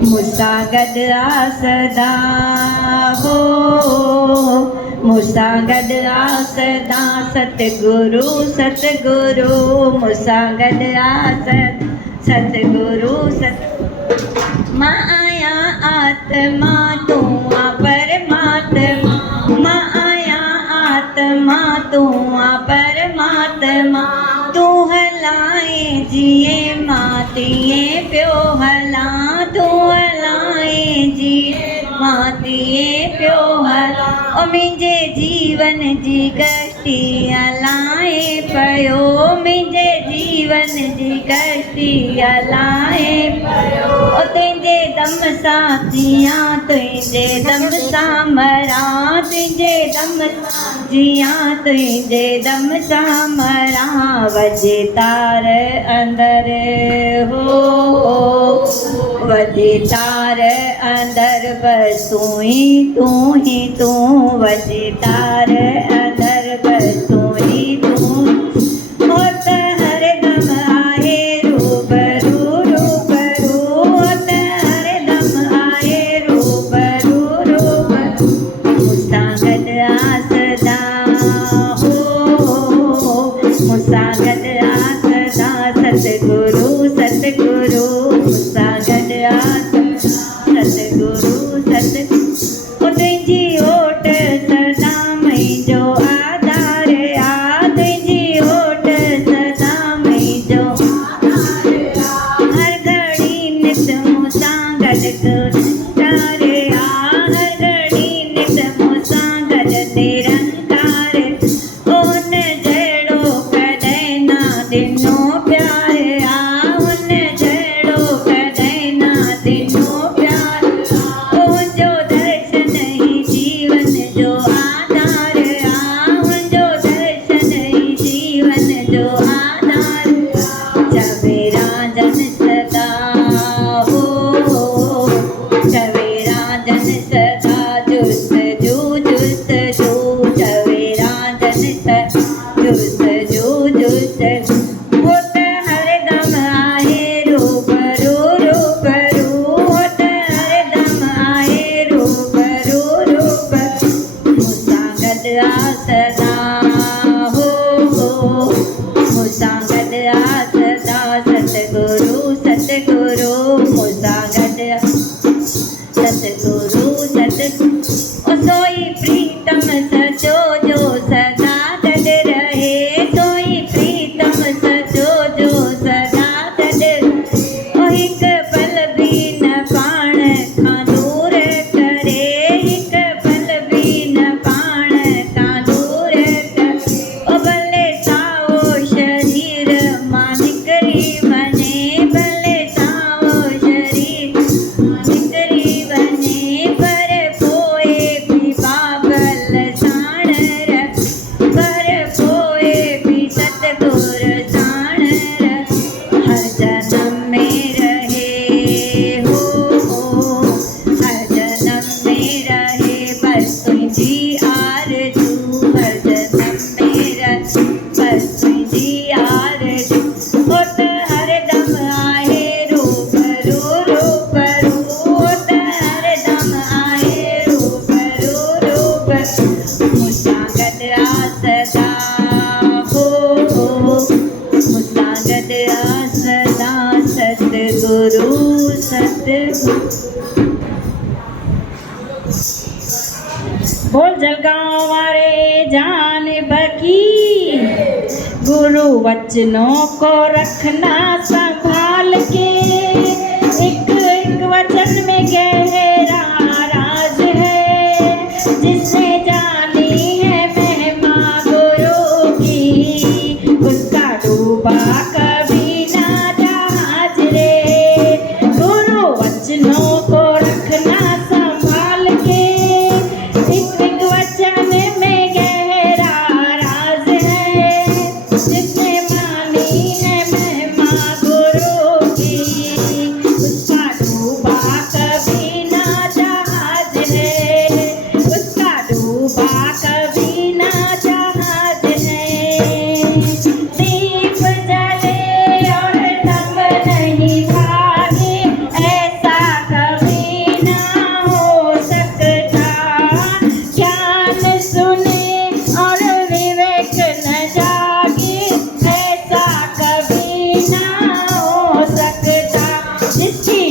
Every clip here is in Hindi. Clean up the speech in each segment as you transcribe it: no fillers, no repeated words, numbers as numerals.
मूंसां गॾु आ सदा हो, मूंसां गॾु आ सदा सतगुरु सतगुरु, मूंसां गॾु आ सतगुरु मां आहियां आत्मा तूं आ परमात्मा, मां आहियां आत्मा तूं आ परमात्मा, तूं हलाए जीअं मां तीअं पियो हलां, तूं हलाए जीअं मां तीअं पियो हलां, ओ मुंहिंजे जीवन जी कश्ती हलाए पियो, मुंहिंजे जीवन जी कश्ती हलाए पियो, ओ तुंहिंजे दम सां जियां तुंहिंजे दम सां मरां, तुंहिंजे दम सां जियां तुंहिंजे दम सां मरां, वॼे तार अंदर हो, वॼे तार अंदर बस तूं ही तूं, वॼे तार अंदर बस तूं ही तूं, हो त हरदम आहे रूबरू रूबरू, हो त हरदम आहे रूबरू रूबरू, मूंसां गॾु आ सदा हो, मूंसां गॾु आ सदा सतगुरु सतगुरु, मूंसां गॾु आ सतगुरु सतगुरु, ओ तुंहिंजी ओट सदा मुंहिंजो आधार आ, तुंहिंजी ओट सदा मुंहिंजो आधार आ, हर घड़ी नित मूंसां गॾु तारे आ, हर घड़ी नित मूंसां गॾु निरंकार, ओ हुन जहिड़ो कॾहिं ना ॾिनो प्यार आ, हुन जहिड़ो कॾहिं ना ॾिनो प्यार आ, हुनजो दर्शन ई जीवन जो आधार आ, हुनजो दर्शन ई जीवन जो आधार आ, चवेरा जन सदा हो, चवेरा जन सदा जुस्तजू जुस्तजू, चवेरा जन सदा जुस्तजू जुस्तजू, हो त हरदम आहे रूबरू रूबरू, हो त हरदम आहे रूबरू रूबरू, मूंसां गॾु आ सदा हो, मूंसां गॾु आ सदा सतगुरु सतगुरु, मूंसां गॾु आ सतगुरु सतगुरु, ओ सोई प्रीतम सचो जो सदा गॾु रहे, सोई प्रीतम सचो जो सदा गॾु रहे, ओ हिकु पल बि न पाण खां दूर करे, हिकु पल बि न पाण खां दूर करे, ओ भले साओ शरीर मां निकिरी वञे, भले साओ शरीर मां निकिरी वञे, पर पोइ बि बाबल साण रख, पर पोइ बि सतगुर साण रख, हर जन्म में रहे हो, हर जन्म में रहे बस तुंहिंजी आरज़ू, हर जन्म में रहे बस तुंहिंजी आरज़ू, हो त हरदम आहे रूबरू रूबरू, हो त हरदम आहे रूबरू रूबरू, मूंसां गॾु आ सदा हो, मूंसां गॾु आ सदा सतगुरु सतगुरु। बोल जलगांव वाले जानब की, गुरु वचनों को रखना संभाल के, एक एक वचन में गहरा राज है, जिसने जानी है महिमा गुरु की, उसका डूबा कभी ना जहाज रे, गुरु वचनों को रखना संभाल के, एक एक वचन में गहरा राज है, जिसने मानी है महिमा गुरु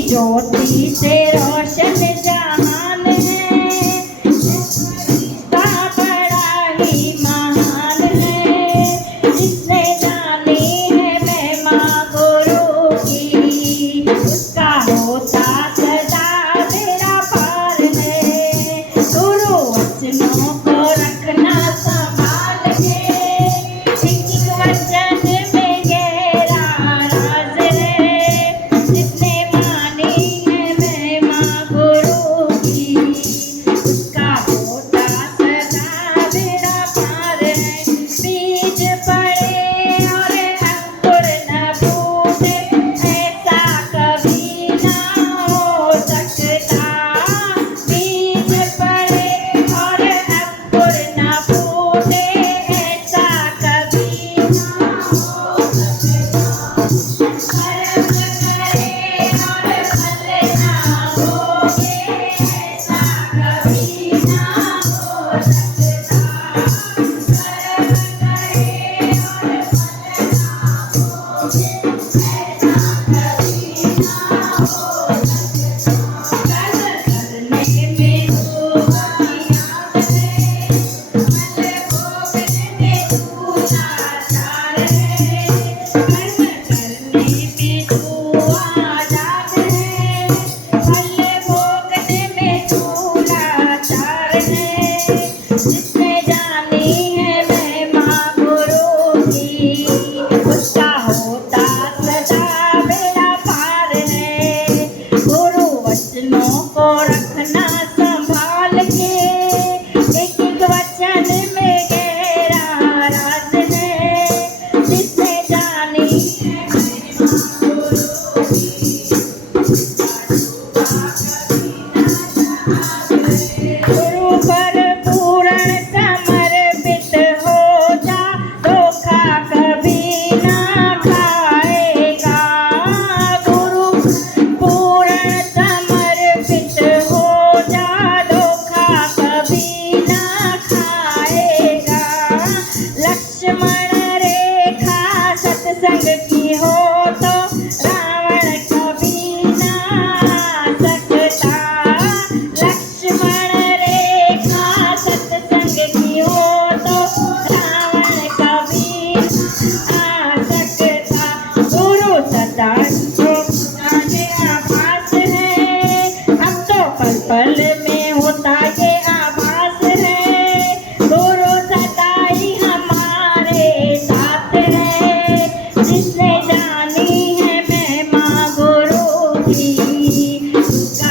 ज्योति से रोशन जहान है, इसका बड़ा ही महान है। जिसने जानी है महिमा गुरु की, उसका होता सदा बेड़ा पार है। गुरु वचनों को रखना संभाल के, एक एक वचन में गहरा राज है। जिसने मानी है महिमा गुरु की, उसका होता सदा बेड़ा पार है। बीज पड़े और अंकुर न फूटे, ऐसा कभी ना हो सकता। बीज पड़े और अंकुर न फूटे, ऐसा कभी ना हो सकता। कर्म करे और फल ना भोगे, ऐसा कभी ना हो सकता। कर्म करे और फल ना भोगे, ऐसा कभी ना हो सकता। कर्म करने में तू याद है, फल भोगने में तू लाचार है। कर्म करने में तू आजाद है, फल भोगने में तू लाचार है। जिसने जानी है महिमा गुरु की, उसका होता सदा बेड़ा पार है। गुरु वचनों को रखना संभाल के, एक एक वचन में गहरा राज है। जिसने जानी है महिमा गुरु की, गुरु पर पूर्ण समर्पित हो जा, धोखा कभी ना खाएगा। गुरु पूर्ण समर्पित हो जा, धोखा कभी ना खाएगा। लक्ष्मण रेखा सत्संग की हो तो रावण कभी ना आ सकता। लक्ष्मण रेखा सत्संग की हो तो रावण कभी आ सकता। गुरु सदा ये आभास है, अब तो पल पल में होता ये आभास है। गुरु सदा ही हमारे साथ है। जिसने जानी है महिमा गुरु की, उसका